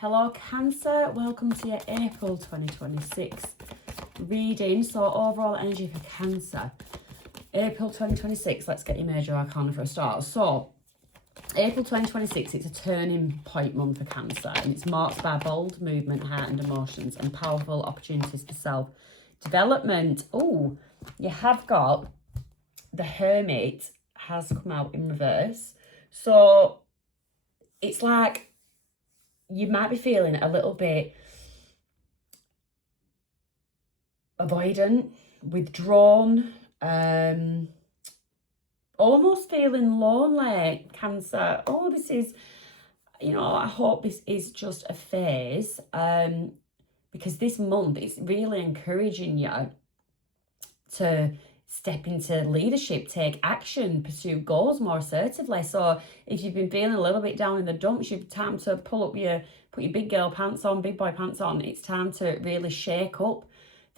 Hello Cancer, welcome to your April 2026 reading. So overall energy for Cancer. April 2026, let's get your major arcana for a start. So April 2026, it's a turning point month for Cancer, and it's marked by bold movement, heightened emotions and powerful opportunities for self-development. Oh, you have got the Hermit has come out in reverse. So it's like you might be feeling a little bit avoidant, withdrawn, almost feeling lonely, Cancer. Oh, this is, I hope this is just a phase, because this month is really encouraging you to step into leadership, take action, pursue goals more assertively. So if you've been feeling a little bit down in the dumps, you've time to put your big girl pants on, big boy pants on. It's time to really shake up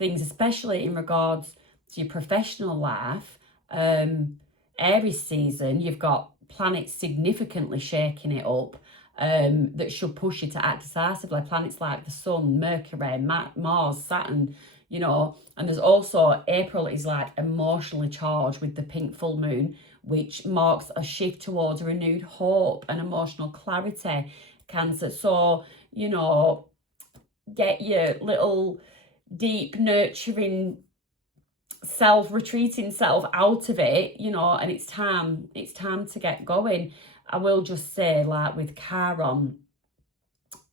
things, especially in regards to your professional life. Aries season, you've got planets significantly shaking it up, that should push you to act decisively. Planets like the Sun, Mercury, Mars, Saturn, and there's also April is like emotionally charged with the pink full moon, which marks a shift towards renewed hope and emotional clarity, Cancer. So, get your little deep, nurturing retreating self out of it, and it's time to get going. I will just say, like with Chiron,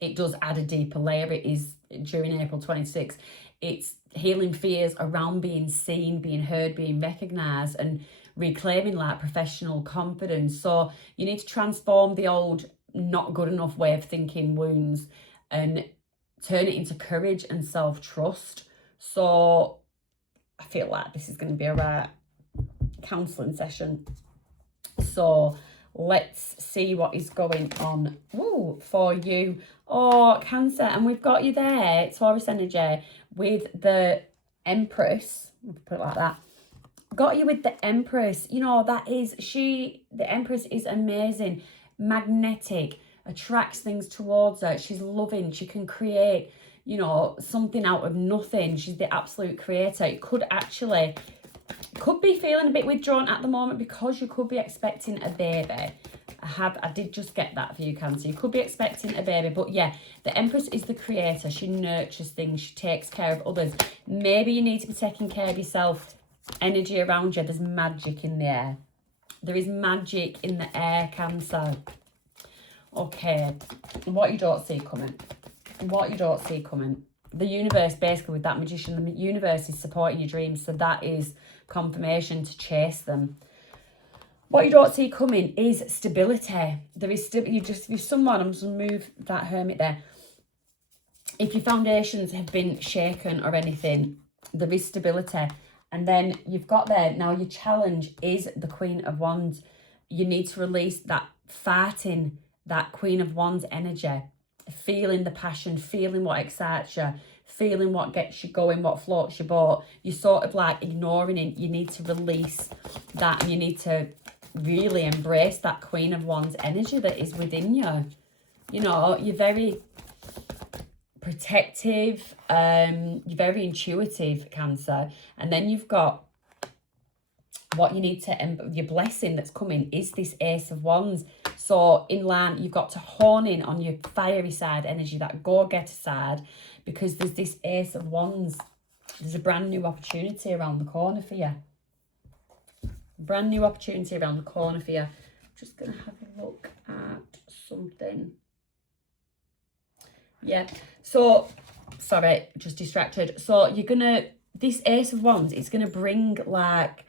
it does add a deeper layer. It is during April 26th. It's healing fears around being seen, being heard, being recognized, and reclaiming like professional confidence. So you need to transform the old not good enough way of thinking wounds and turn it into courage and self-trust. So I feel like this is going to be a right counselling session. So let's see what is going on for you. Oh, Cancer, and we've got you there, Taurus energy, with the Empress. Put it like that. Got you with the Empress. The Empress is amazing, magnetic, attracts things towards her. She's loving. She can create, something out of nothing. She's the absolute creator. It could be feeling a bit withdrawn at the moment because you could be expecting a baby. I did just get that for you, Cancer. You could be expecting a baby, but yeah, the Empress is the creator. She nurtures things. She takes care of others. Maybe you need to be taking care of yourself. Energy around you. There's magic in the air. There is magic in the air, Cancer. Okay, what you don't see coming. The universe, basically, with that Magician, the universe is supporting your dreams, so that is confirmation to chase them. What you don't see coming is stability. There is if someone, I'm just going to move that Hermit there. If your foundations have been shaken or anything, there is stability. And then you've got there, now your challenge is the Queen of Wands. You need to release that fighting, that Queen of Wands energy, feeling the passion, feeling what excites you, feeling what gets you going, what floats your boat. You're sort of like ignoring it. You need to release that, and you need to really embrace that Queen of Wands energy that is within you. You're very protective, you're very intuitive, Cancer. And then you've got what you need to, your blessing that's coming is this Ace of Wands. So in line, you've got to hone in on your fiery side energy, that go-getter side, because there's this Ace of Wands. There's a brand new opportunity around the corner for you. Brand new opportunity around the corner for you. I'm just going to have a look at something. Yeah, so, sorry, just distracted. So this Ace of Wands, it's going to bring like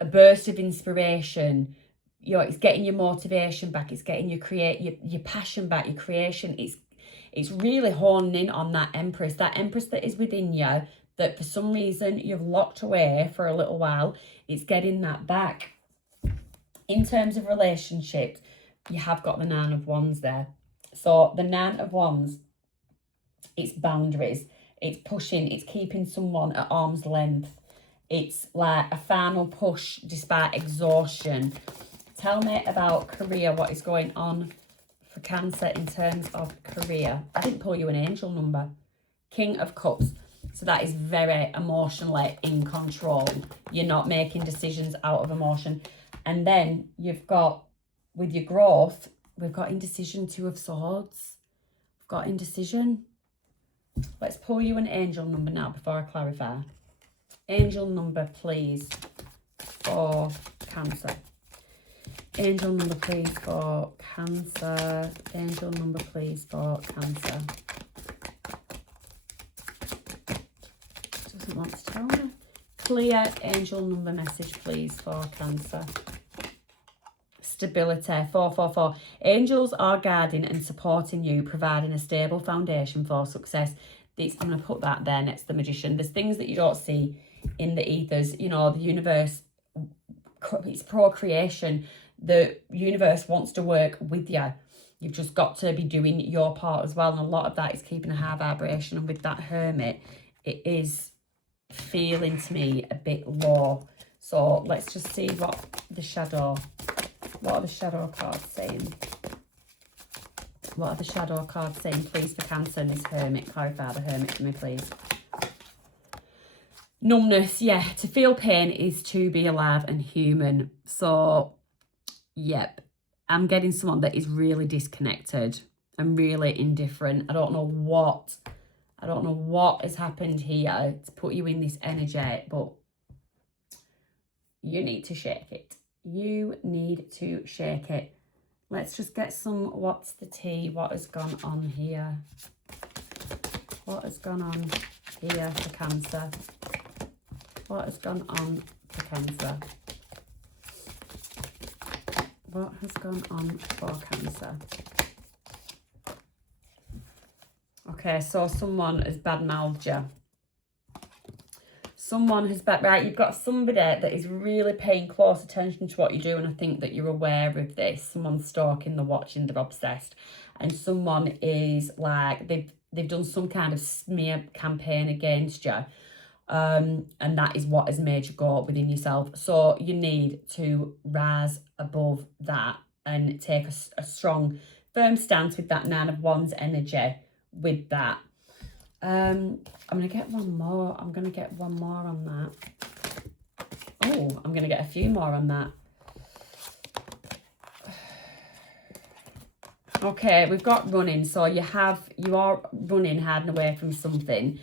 a burst of inspiration. It's getting your motivation back. It's getting your passion back, your creation. It's really honing in on that Empress that is within you, that for some reason you've locked away for a little while. It's getting that back. In terms of relationships, you have got the Nine of Wands there. So the Nine of Wands, it's boundaries. It's pushing, it's keeping someone at arm's length. It's like a final push despite exhaustion. Tell me about career, what is going on for Cancer in terms of career. I didn't pull you an angel number. King of Cups. So that is very emotionally in control. You're not making decisions out of emotion. And then you've got, with your growth, we've got indecision, Two of Swords. We've got indecision. Let's pull you an angel number now before I clarify. Angel number, please, for Cancer. Angel number, please, for Cancer. Angel number, please, for Cancer. Doesn't want to tell me. Clear angel number message, please, for Cancer. Stability, 444. Angels are guiding and supporting you, providing a stable foundation for success. I'm going to put that there next to the Magician. There's things that you don't see in the ethers. You know, the universe, it's procreation. The universe wants to work with you. You've just got to be doing your part as well. And a lot of that is keeping a high vibration. And with that Hermit, it is feeling to me a bit low. So let's just see what are the shadow cards saying? What are the shadow cards saying, please, for Cancer and this Hermit? Clarify the Hermit for me, please. Numbness, yeah. To feel pain is to be alive and human. So, yep. I'm getting someone that is really disconnected and really indifferent. I don't know what has happened here to put you in this energy, but you need to shake it. You need to shake it. Let's just get some, what's the tea? What has gone on here? What has gone on here for Cancer? What has gone on for Cancer? What has gone on for Cancer? Okay, so someone has bad-mouthed you. Someone has right, you've got somebody that is really paying close attention to what you do, and I think that you're aware of this. Someone's stalking, they're watching, they're obsessed. And someone is like, they've done some kind of smear campaign against you. And that is what has made you go within yourself. So you need to rise above that and take a strong, firm stance with that Nine of Wands energy with that. I'm going to get one more. I'm going to get one more on that. Oh, I'm going to get a few more on that. Okay, we've got running. So you are running, hiding away from something.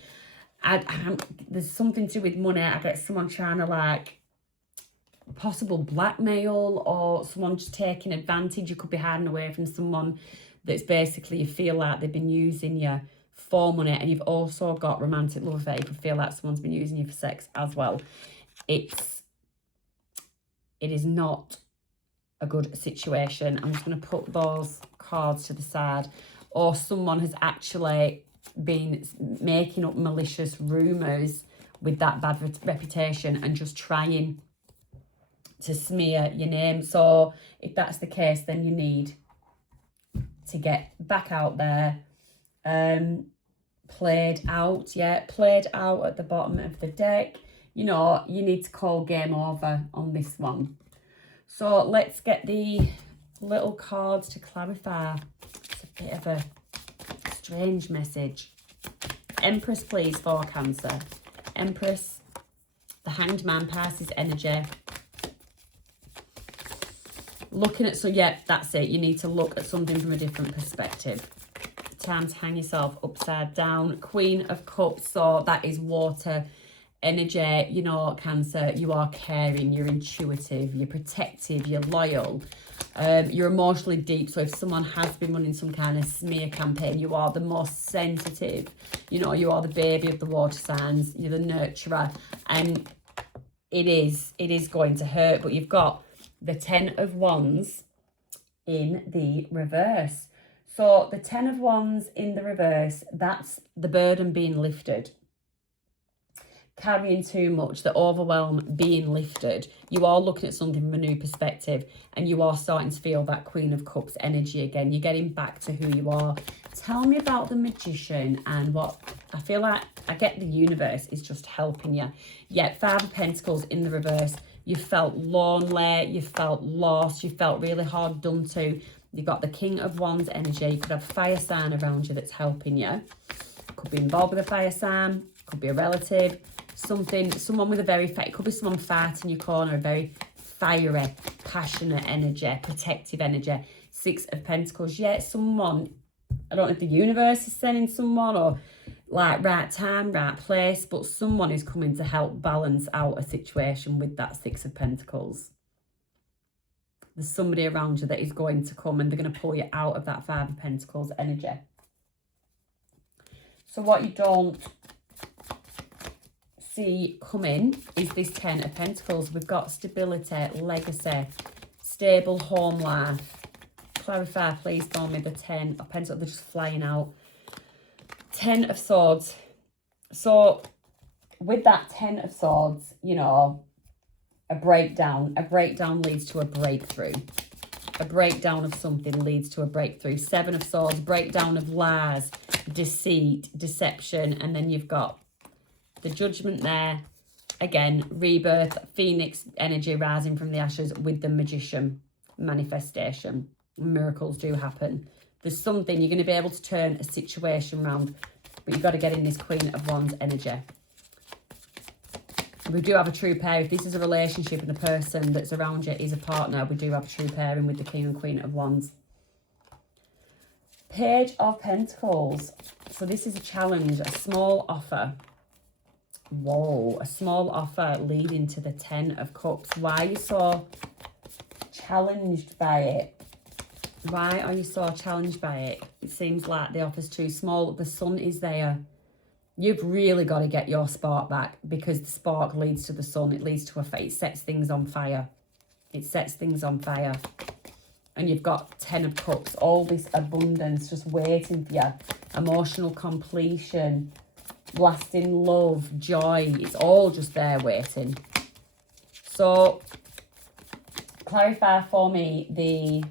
There's something to do with money. I get someone trying to, like, possible blackmail, or someone just taking advantage. You could be hiding away from someone that's basically, you feel like they've been using you for money. And you've also got romantic love affair. You could feel like someone's been using you for sex as well. It is not a good situation. I'm just going to put those cards to the side. Or someone has actually been making up malicious rumours with that bad reputation and just trying to smear your name. So if that's the case, then you need to get back out there. Played out at the bottom of the deck. You know, you need to call game over on this one. So let's get the little cards to clarify. It's a bit of a strange message. Empress, please, for Cancer. Empress, the Hanged Man, Pisces energy. Looking at, so yeah, that's it. You need to look at something from a different perspective. Time to hang yourself upside down. Queen of Cups, so that is water energy. You know, Cancer, you are caring, you're intuitive, you're protective, you're loyal. You're emotionally deep. So if someone has been running some kind of smear campaign, you are the most sensitive. You know, you are the baby of the water signs. You're the nurturer. And it is going to hurt. But you've got the Ten of Wands in the reverse. So the Ten of Wands in the reverse, that's the burden being lifted. Carrying too much, the overwhelm being lifted. You are looking at something from a new perspective, and you are starting to feel that Queen of Cups energy again. You're getting back to who you are. Tell me about the Magician and what I feel like. I get the universe is just helping you. Yet Five of Pentacles in the reverse. You felt lonely, you felt lost, you felt really hard done to. You've got the King of Wands energy. You could have a fire sign around you that's helping you. Could be involved with a fire sign. Could be a relative. Someone with a very, it could be someone fat in your corner, a very fiery, passionate energy, protective energy. 6 of Pentacles. Yeah, someone, I don't know if the universe is sending someone or like right time, right place, but someone is coming to help balance out a situation with that 6 of Pentacles. There's somebody around you that is going to come and they're going to pull you out of that 5 of Pentacles energy. So what you don't see coming is this 10 of Pentacles. We've got stability, legacy, stable home life. Clarify, please, for me, the 10 of Pentacles. They're just flying out. 10 of Swords. So with that 10 of Swords, you know, a breakdown leads to a breakthrough. A breakdown of something leads to a breakthrough. 7 of Swords, breakdown of lies, deceit, deception, and then you've got the Judgment there. Again, rebirth, phoenix energy rising from the ashes with the Magician, manifestation. Miracles do happen. There's something, you're going to be able to turn a situation around, but you've got to get in this Queen of Wands energy. We do have a true pair. If this is a relationship and the person that's around you is a partner, we do have a true pairing with the King and Queen of Wands. Page of Pentacles. So this is a challenge, a small offer. Whoa, a small offer leading to the 10 of Cups. Why are you so challenged by it? Why are you so challenged by it? It seems like the offer's too small. The sun is there. You've really got to get your spark back, because the spark leads to the sun. It leads to a fire. It sets things on fire. It sets things on fire. And you've got 10 of Cups. All this abundance just waiting for you. Emotional completion. Lasting love. Joy. It's all just there waiting. So, clarify for me the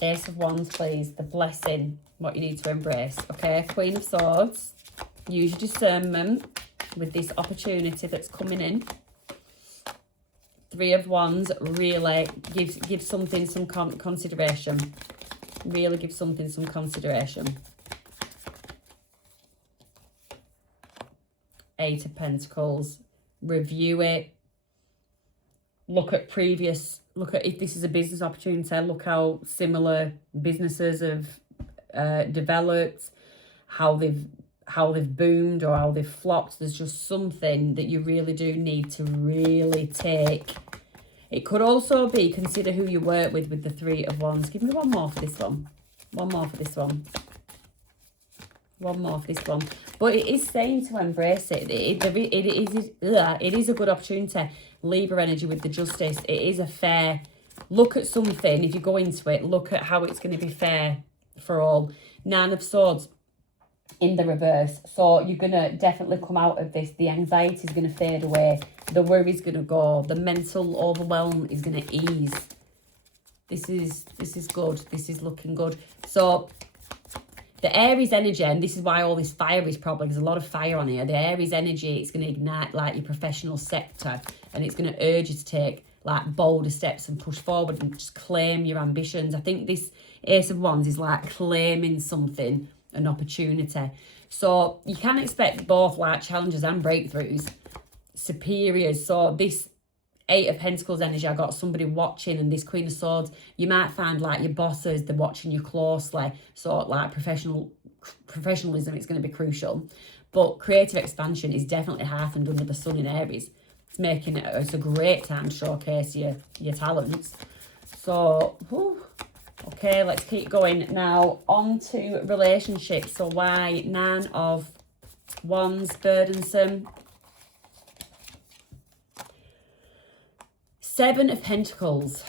Ace of Wands, please. The blessing. What you need to embrace. Okay, Queen of Swords. Use your discernment with this opportunity that's coming in. 3 of Wands. Really give something some consideration. Really give something some consideration. 8 of Pentacles. Review it. Look at if this is a business opportunity, look how similar businesses have developed, how they've boomed or how they've flopped. There's just something that you really do need to really take. It could also be consider who you work with the 3 of Wands. Give me one more for this one. One more for this one. One more for this one. But it is saying to embrace it. It is a good opportunity. Libra energy with the Justice. It is a fair look at something. If you go into it, look at how it's going to be fair for all. 9 of Swords in the reverse. So you're going to definitely come out of this. The anxiety is going to fade away. The worry is going to go. The mental overwhelm is going to ease. This is good. This is looking good. So the Aries energy, and this is why all this fire is probably, there's a lot of fire on here. The Aries energy, it's going to ignite like your professional sector, and it's going to urge you to take like bolder steps and push forward and just claim your ambitions. I think this Ace of Wands is like claiming something, an opportunity. So you can expect both like challenges and breakthroughs, superiors. So this 8 of Pentacles energy, I got somebody watching, and this Queen of Swords, you might find like your bosses, they're watching you closely. So like professionalism is going to be crucial. But creative expansion is definitely heightened under the sun in Aries. It's a great time to showcase your talents. So, okay, let's keep going. Now, on to relationships. So why 9 of Wands, burdensome. 7 of Pentacles.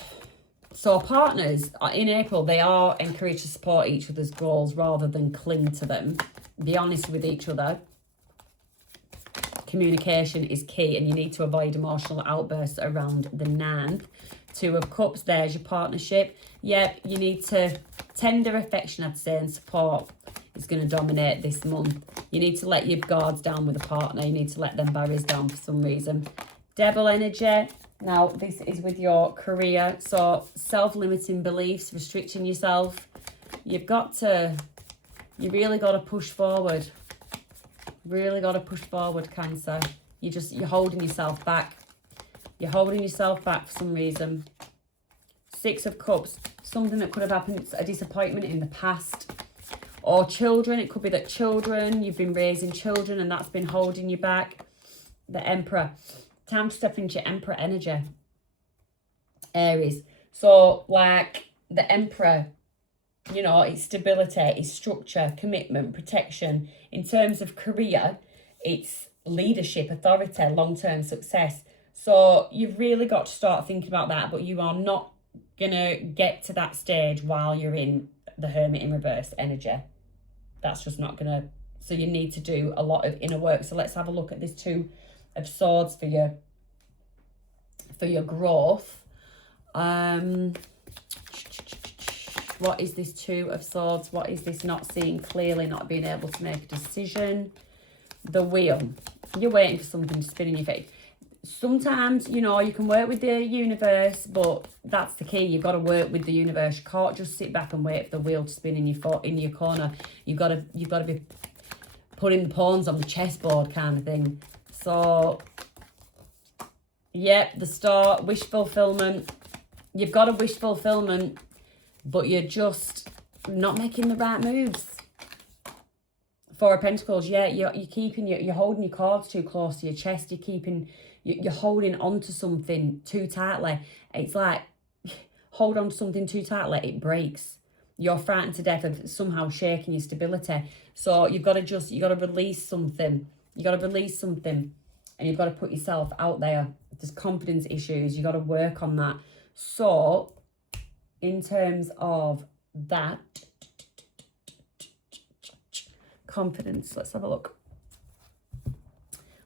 So partners in April, they are encouraged to support each other's goals rather than cling to them. Be honest with each other. Communication is key, and you need to avoid emotional outbursts around the 9th. 2 of Cups, there's your partnership. Yep, you need to tender affection, I'd say, and support is going to dominate this month. You need to let your guards down with a partner. You need to let them barriers down for some reason. Devil energy. Now, this is with your career. So, self-limiting beliefs, restricting yourself. You really got to push forward. Really got to push forward, Cancer. You're holding yourself back. You're holding yourself back for some reason. 6 of Cups. Something that could have happened, a disappointment in the past. Or children. It could be that you've been raising children and that's been holding you back. The Emperor. Time to step into your Emperor energy. Aries. So, like, the Emperor, you know, it's stability, it's structure, commitment, protection. In terms of career, it's leadership, authority, long-term success. So you've really got to start thinking about that, but you are not going to get to that stage while you're in the Hermit in reverse energy. That's just not going to... So you need to do a lot of inner work. So let's have a look at this 2 of Swords for your growth. What is this 2 of Swords? What is this not seeing clearly, not being able to make a decision? The Wheel. You're waiting for something to spin in your face. Sometimes, you know, you can work with the universe, but that's the key. You've got to work with the universe. You can't just sit back and wait for the wheel to spin in your corner. You've got to be putting the pawns on the chessboard kind of thing. So, yeah, the Star, wish fulfillment. You've got a wish fulfillment, but you're just not making the right moves. 4 of Pentacles, yeah, you're holding your cards too close to your chest. You're holding on to something too tightly. It's like, hold on to something too tightly, it breaks. You're frightened to death of somehow shaking your stability. So you've got to release something. You've got to release something. And you've got to put yourself out there. If there's confidence issues, you've got to work on that. So, in terms of that, confidence, let's have a look.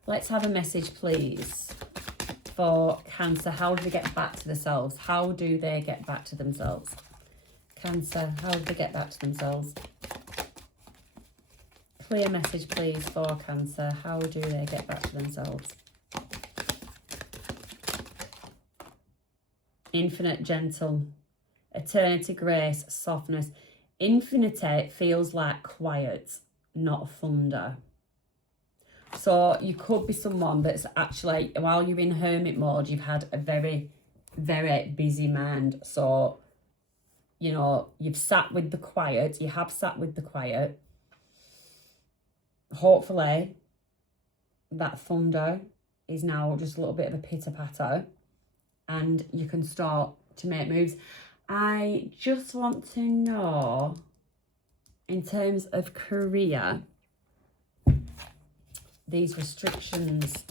Let's have a message, please, for Cancer. How do they get back to themselves? How do they get back to themselves? Cancer, how do they get back to themselves? Clear message, please, for Cancer. How do they get back to themselves? Infinite gentle. Eternity grace, softness. Infinity feels like quiet, not thunder. So you could be someone that's actually, while you're in hermit mode, you've had a very, very busy mind. So, you know, you've sat with the quiet. You have sat with the quiet. Hopefully, that thunder is now just a little bit of a pitter-patter. And you can start to make moves. I just want to know, in terms of career, these restrictions,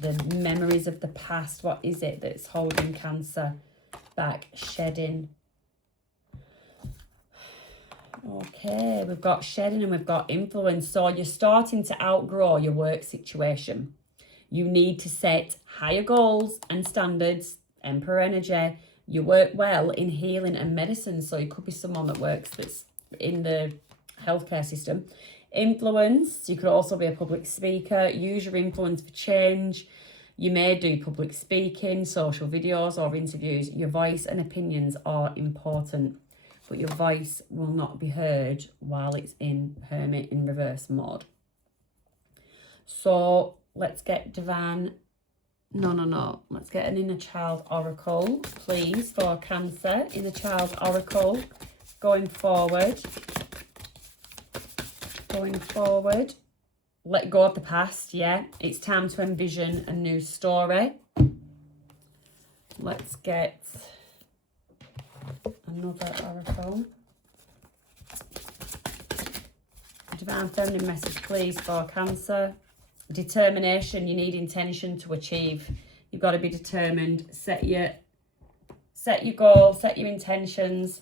the memories of the past, what is it that's holding Cancer back? Shedding. Okay, we've got shedding and we've got influence. So you're starting to outgrow your work situation. You need to set higher goals and standards. Emperor energy. You work well in healing and medicine. So you could be someone that's in the healthcare system. Influence. You could also be a public speaker. Use your influence for change. You may do public speaking, social videos or interviews. Your voice and opinions are important, but your voice will not be heard while it's in Hermit in reverse mode. So let's get divine. No. Let's get an inner child oracle, please, for Cancer. Inner child oracle. Going forward. Let go of the past, yeah. It's time to envision a new story. Let's get another oracle. Divine feminine message, please, for Cancer. Determination. You need intention to achieve. You've got to be determined. Set your goal, set your intentions.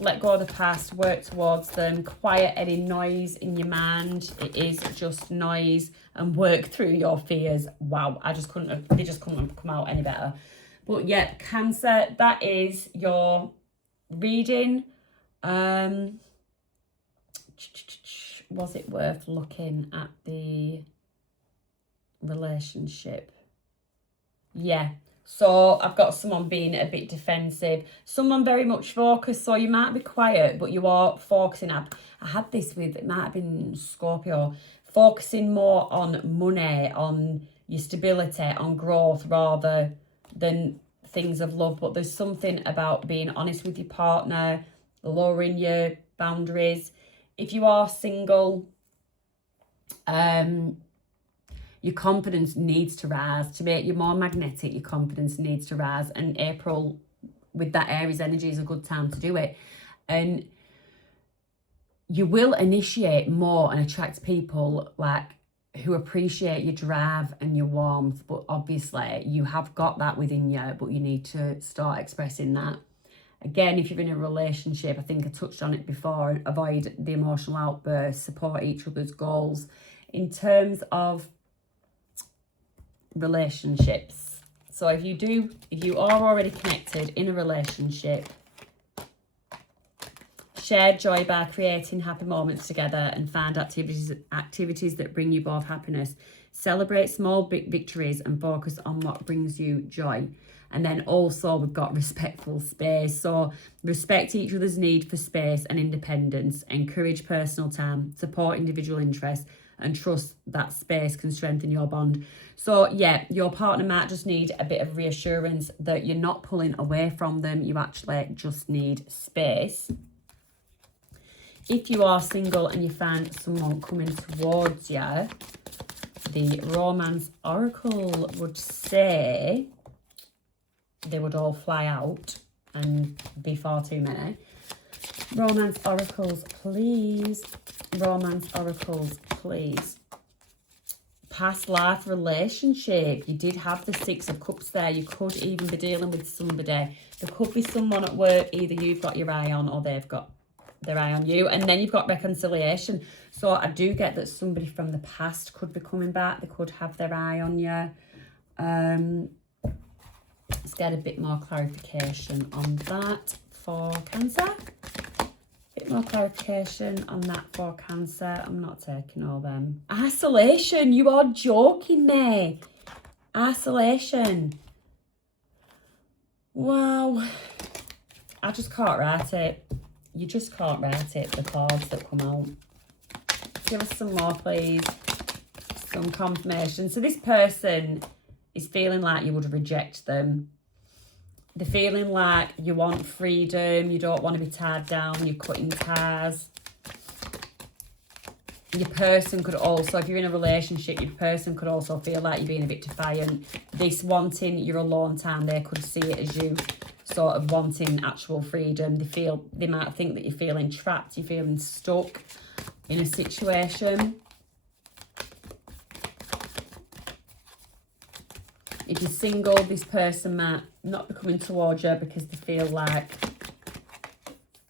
Let go of the past, work towards them. Quiet any noise in your mind. It is just noise, and work through your fears. Wow, they just couldn't have come out any better. But yeah, Cancer, that is your reading. Was it worth looking at the relationship? Yeah. So I've got someone being a bit defensive, someone very much focused. So you might be quiet, but you are focusing. I had this with, it might have been Scorpio, focusing more on money, on your stability, on growth rather than things of love. But there's something about being honest with your partner, lowering your boundaries. If you are single, your confidence needs to rise. To make you more magnetic, your confidence needs to rise. And April, with that Aries energy, is a good time to do it. And you will initiate more and attract people like who appreciate your drive and your warmth. But obviously, you have got that within you, but you need to start expressing that. Again, if you're in a relationship, I think I touched on it before, avoid the emotional outbursts, support each other's goals. In terms of relationships, so if you are already connected in a relationship, share joy by creating happy moments together and find activities that bring you both happiness. Celebrate small victories and focus on what brings you joy. And then also we've got respectful space. So respect each other's need for space and independence, encourage personal time, support individual interests, and trust that space can strengthen your bond. So yeah, your partner might just need a bit of reassurance that you're not pulling away from them. You actually just need space. If you are single and you find someone coming towards you, the Romance Oracle would say they would all fly out and be far too many. Romance Oracles, please. Romance Oracles, please. Past life relationship. You did have the Six of Cups there. You could even be dealing with somebody. There could be someone at work either you've got your eye on or they've got their eye on you. And then you've got reconciliation. So I do get that somebody from the past could be coming back. They could have their eye on you. Let's get a bit more clarification on that for Cancer. Bit more clarification on that for Cancer. I'm not taking all them. Isolation. You are joking me. Isolation. Wow. I just can't write it. You just can't write it, the cards that come out. Give us some more, please. Some confirmation. So this person is feeling like you would reject them. They're feeling like you want freedom. You don't want to be tied down. You're cutting ties. Your person could also, if you're in a relationship, your person could also feel like you're being a bit defiant. This wanting your alone time, they could see it as you sort of wanting actual freedom. They might think that you're feeling trapped, you're feeling stuck in a situation. If you're single, this person might not be coming towards you because they feel like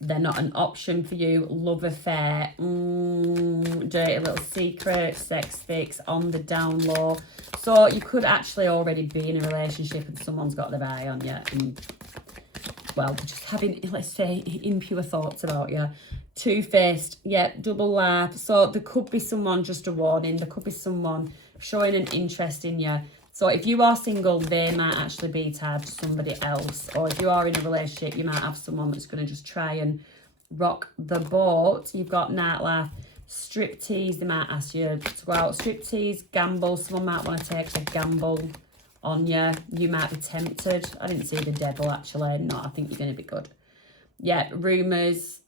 they're not an option for you. Love affair, dirty little secret, sex fix, on the down low. So you could actually already be in a relationship and someone's got their eye on you and, well, just having, let's say, impure thoughts about you. Two-faced, yeah, double life. So there could be someone, just a warning, there could be someone showing an interest in you. So if you are single, they might actually be tied to somebody else. Or if you are in a relationship, you might have someone that's going to just try and rock the boat. You've got nightlife, striptease. They might ask you to go out, striptease, gamble. Someone might want to take a gamble on you. You might be tempted. I didn't see the devil, actually. No, I think you're going to be good. Yeah, rumours,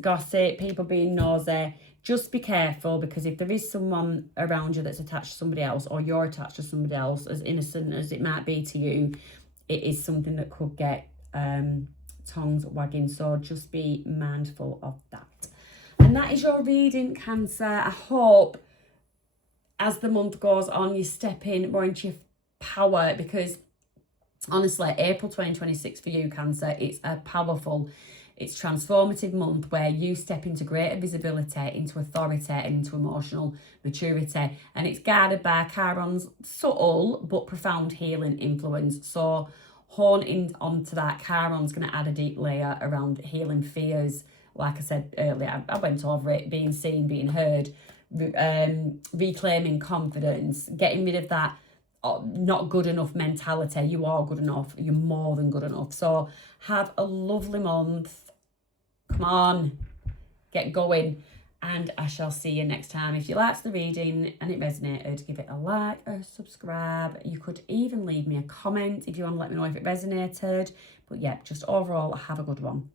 gossip, people being nosy. Just be careful, because if there is someone around you that's attached to somebody else, or you're attached to somebody else, as innocent as it might be to you, it is something that could get tongues wagging. So just be mindful of that. And that is your reading, Cancer. I hope as the month goes on, you step in more into your power, because honestly, April 2026 for you, Cancer, it's a powerful, it's transformative month where you step into greater visibility, into authority, and into emotional maturity. And it's guided by Chiron's subtle but profound healing influence. So hone in onto that. Chiron's going to add a deep layer around healing fears. Like I said earlier, I went over it, being seen, being heard, reclaiming confidence, getting rid of that not good enough mentality. You are good enough. You're more than good enough. So have a lovely month. Come on, get going. And I shall see you next time. If you liked the reading and it resonated, give it a like or subscribe. You could even leave me a comment if you want to let me know if it resonated. But yeah, just overall, have a good one.